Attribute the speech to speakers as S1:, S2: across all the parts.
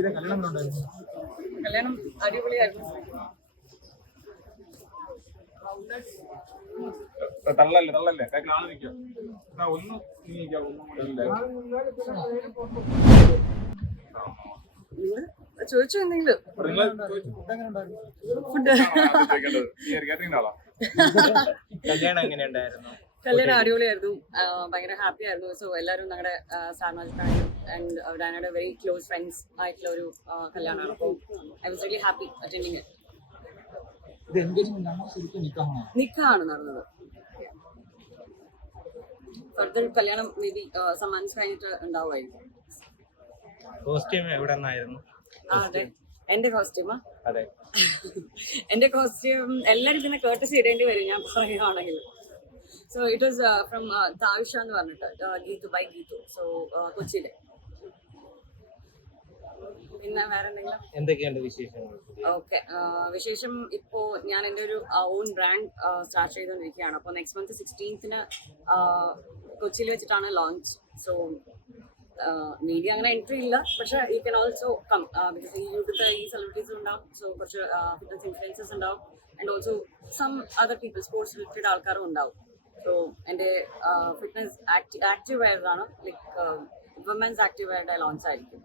S1: ചേച്ചിയുടെ കല്യാണം ഉണ്ടായിരുന്നു
S2: കല്യാണം അടിപൊളിയായിരുന്നു
S3: തള്ളല്ലേ തള്ളല്ലേ നിൽക്കാം ഒന്ന്
S2: ചോദിച്ചു എന്തെങ്കിലും.
S1: ഫുഡ് കല്യാണം എങ്ങനെ ഉണ്ടായിരുന്നു
S2: കല്യാണം അടിപൊളിയായിരുന്നു. ഭയങ്കര ഹാപ്പി ആയിരുന്നു. സോ എല്ലാവരും ഞങ്ങളുടെ സ്റ്റാർ മാജിക്കാണ് ആൻഡ് ഡാനയുടെ വെരി ക്ലോസ് ഫ്രണ്ട്സ് ആയിട്ടുള്ള ഒരു കല്യാണമാണ്. അപ്പോൾ I was really happy attending
S1: നിക്കാണോ
S2: നടന്നത്. ഫർദർ കല്യാണം മേ ബി സമ്മാനിച്ച് കഴിഞ്ഞിട്ട് ഉണ്ടാവുമായിരിക്കും. അതെ. എന്റെ കോസ്റ്റ്യൂമാ എന്റെ കോസ്റ്റ്യൂം എല്ലാരും ഇതിനെ കേട്ടസ് ഇടേണ്ടി വരും ഞാൻ പറയുകയാണെങ്കിൽ so it was from Thavisha എന്ന് പറഞ്ഞിട്ട് uh, Geethu by Geethu so കൊച്ചിയിലെ. പിന്നെ വേറെ എന്തെങ്കിലും
S1: എന്തൊക്കെയുണ്ട് വിശേഷങ്ങൾ?
S2: ഓക്കെ വിശേഷം ഇപ്പോൾ ഞാൻ എന്റെ ഒരു ഓൺ ബ്രാൻഡ് സ്റ്റാർട്ട് ചെയ്തുകൊണ്ടിരിക്കുകയാണ് അപ്പോൾ നെക്സ്റ്റ് മന്ത് സിക്സ്റ്റീൻത്തിന് കൊച്ചിയിൽ വെച്ചിട്ടാണ് ലോഞ്ച് സോ മീഡിയ അങ്ങനെ എൻട്രി ഇല്ല. പക്ഷെ you can also come because ഈ യൂട്യൂബിലത്തെ ഈ സെലിബ്രിറ്റീസ് ഉണ്ടാവും. സോ കുറച്ച് ഫിറ്റ്നസ് ഇൻഫ്ലുവൻസസ് ഉണ്ടാവും. And also some other people sports related ആൾക്കാരും ഉണ്ടാവും. സോ എന്റെ ഫിറ്റ്നസ് ആക്റ്റീവ് വെയറാണ് ലൈക്ക് വുമൻസ് ആക്റ്റീവ് വെയറുടെ ലോഞ്ച് ആയിരിക്കും.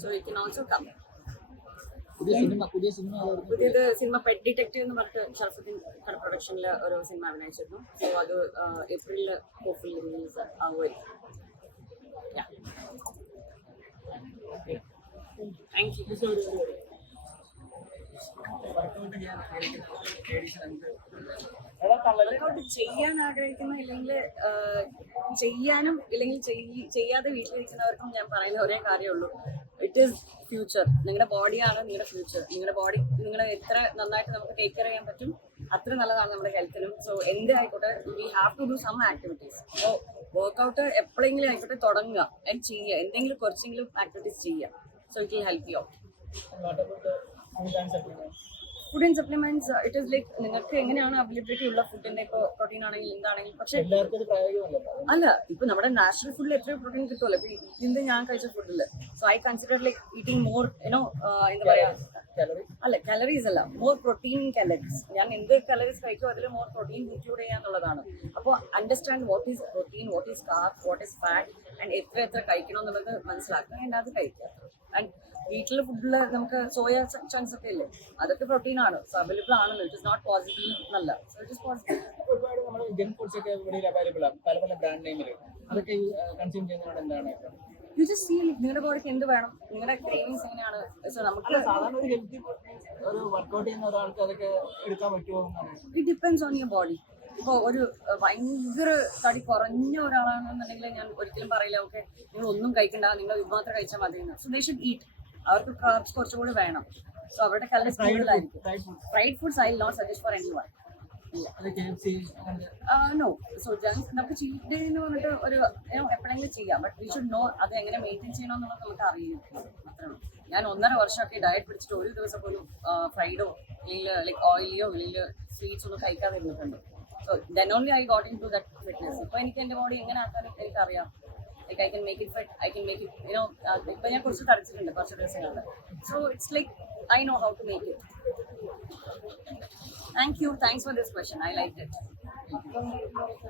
S2: So you can also come? പുതിയത് സിനിമ പെറ്റ് ഡിറ്റക്റ്റീവ് എന്ന് പറഞ്ഞിട്ട് ഷർഫുദ്ദീൻ കട പ്രൊഡക്ഷനിൽ ഒരു സിനിമ അഭിനയിച്ചിരുന്നു. സോ അത് ഏപ്രിലിൽ ഹോപ്പ്ഫുള്ളി റിലീസ് ആവുമായിരിക്കും. താങ്ക് യു വർക്കൗട്ട് ചെയ്യാൻ ആഗ്രഹിക്കുന്ന ഇല്ലെങ്കിൽ ചെയ്യാനും ഇല്ലെങ്കിൽ ചെയ്യാതെ വീട്ടിലിരിക്കുന്നവർക്കും ഞാൻ പറയുന്ന ഒരേ കാര്യമുള്ളൂ. ഇറ്റ് ഈസ് ഫ്യൂച്ചർ നിങ്ങളുടെ ബോഡിയാണ് നിങ്ങളുടെ ഫ്യൂച്ചർ നിങ്ങളുടെ ബോഡി നിങ്ങൾ എത്ര നന്നായിട്ട് നമുക്ക് ടേക്ക് കെയർ ചെയ്യാൻ പറ്റും അത്ര നല്ലതാണ് നമ്മുടെ ഹെൽത്തിനും സോ എന്ത് ആയിക്കോട്ടെ we have to do some activities so workout എപ്പോഴെങ്കിലും ആയിക്കോട്ടെ തുടങ്ങുക ആൻഡ് ചെയ്യുക. എന്തെങ്കിലും കുറച്ചെങ്കിലും ആക്ടിവിറ്റീസ് ചെയ്യുക. So it will help you food and supplements it is like നിങ്ങൾക്ക് എങ്ങനെയാണ് അവൈലബിലിറ്റി ഉള്ള ഫുഡിന്റെ ഇപ്പോൾ പ്രോട്ടീൻ ആണെങ്കിലും എന്താണെങ്കിലും? പക്ഷേ അല്ല ഇപ്പൊ നമ്മുടെ നാച്ചുറൽ ഫുഡിൽ എത്രയോ പ്രോട്ടീൻ കിട്ടുമല്ലോ ഇപ്പൊ ഇതിന്റെ ഞാൻ കഴിച്ച ഫുഡിൽ so I consider like eating more you know എന്താ പറയാ? അല്ല കാലറീസ് അല്ല മോർ പ്രോട്ടീൻ കാലറീസ് ഞാൻ എന്ത് കാലറീസ് കഴിക്കും അതിൽ മോർ പ്രോട്ടീൻ ഇൻക്ലൂഡ് ചെയ്യാന്നുള്ളതാണ് അപ്പോൾ understand what is protein what is carb what is fat and എത്ര എത്ര കഴിക്കണം എന്നുള്ളത് മനസ്സിലാക്കുക. ആൻഡ് അത് കഴിക്കുക ആൻഡ് വീട്ടിലെ ഫുഡിൽ നമുക്ക് സോയ ചങ്ക്സ് ഒക്കെ ഇല്ലേ? അതൊക്കെ പ്രോട്ടീൻ ആണ്. സോ അവൈലബിൾ ആണല്ലോ. ഇറ്റ് ഇസ് നോട്ട് പോസിബിൾ എന്നല്ല. സോ ഇറ്റ് ഇസ് പോസിബിൾ
S1: ഒരുപാട് നമ്മൾ ജങ്ക് ഫുഡ്സ് ഒക്കെ ഇവിടെ അവൈലബിൾ ആണ് പല പല ബ്രാൻഡ് നെയിമിൽ അതൊക്കെ കൺസ്യൂം ചെയ്യുന്നതുകൊണ്ട് എന്താണ്
S2: യു ജസ്റ്റ് സീ നിങ്ങളുടെ ബോഡിക്ക് എന്ത് വേണം? നിങ്ങളുടെ ക്രേവിങ്സ് എങ്ങനെയാണ്? സോ നമുക്ക്
S1: സാധാരണ ഒരു ഹെൽത്തി ഒരു വർക്കൗട്ട് ചെയ്യുന്ന ഒരാൾക്ക് അതൊക്കെ എടുക്കാൻ പറ്റുമോ?
S2: It depends on your body ഇപ്പോൾ ഒരു ഭയങ്കര തടി കുറഞ്ഞ ഒരാളാണെന്നുണ്ടെങ്കിൽ ഞാൻ ഒരിക്കലും പറയില്ല ഓക്കെ നിങ്ങൾ ഒന്നും കഴിക്കണ്ട നിങ്ങൾ ഇത് മാത്രം കഴിച്ചാൽ മതി എന്ന്. സോ ദേ ഷുഡ് ഈറ്റ് അവർക്ക് കാർബ്സ് കുറച്ചുകൂടി വേണം. സോ അവരുടെ കലറീസ് കൂടുതലായിരിക്കും.
S1: Fried
S2: foods I not suggest for anyone no so junks നമുക്ക് ചീറ്റ് ഡേ എന്ന് പറഞ്ഞിട്ട് ഒരു എപ്പോഴെങ്കിലും ചെയ്യാം. ബട്ട് വി ഷുഡ് നോ അത് എങ്ങനെ മെയിന്റെയിൻ ചെയ്യണം എന്നുള്ളത് നമുക്ക് അറിയില്ല. അത്രേ ഉള്ളൂ. ഞാൻ ഒന്നര വർഷമൊക്കെ ഡയറ്റ് പിടിച്ചിട്ട് ഒരു ദിവസം പോലും ഫ്രൈഡോ അല്ലെങ്കിൽ ലൈക്ക് ഓയിലിയോ അല്ലെങ്കിൽ സ്വീറ്റ്സ് ഒന്നും കഴിക്കാതെ ഇരുന്നിട്ടുണ്ട് so then only I got into that fitness ഇപ്പോൾ എനിക്ക് എന്റെ ബോഡി എങ്ങനെ ആക്കാനും എനിക്കറിയാം. Like I can make it fit I can make it you know ഇപ്പം ഞാൻ കുറച്ച് തടിച്ചിട്ടുണ്ട് കുറച്ച് ദിവസങ്ങളിൽ so it's like I know how to make it thank you thanks for this question I like it